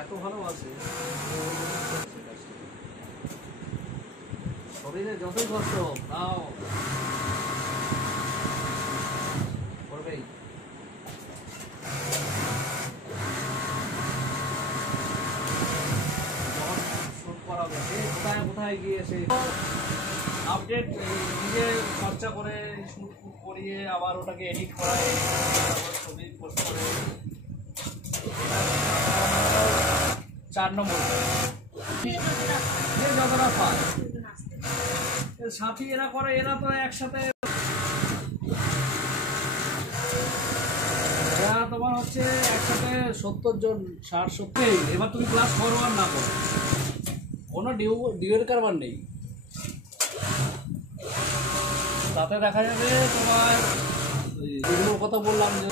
এত ভালোবাসে, শরীরে যতই কষ্ট হোক তাও করবেই। শুট করাবে সে কোথায় কোথায় গিয়ে সে আপডেট নিজে খরচা করে শুট করিয়ে আবার ওটাকে এডিট করায়, আবার ছবি পোস্ট করে। 4 নম্বর যতটা পায় সাথী এরা করে, এরা তো একসাথে এরা তোমার হচ্ছে একসাথে 70 জন 60-70। এবার তুমি ক্লাস ফরওয়ার্ড না করো, কোনো ডিউয়ের কারবার নেই, তাতে দেখা যাবে তোমার যেগুলোর কথা বললাম যে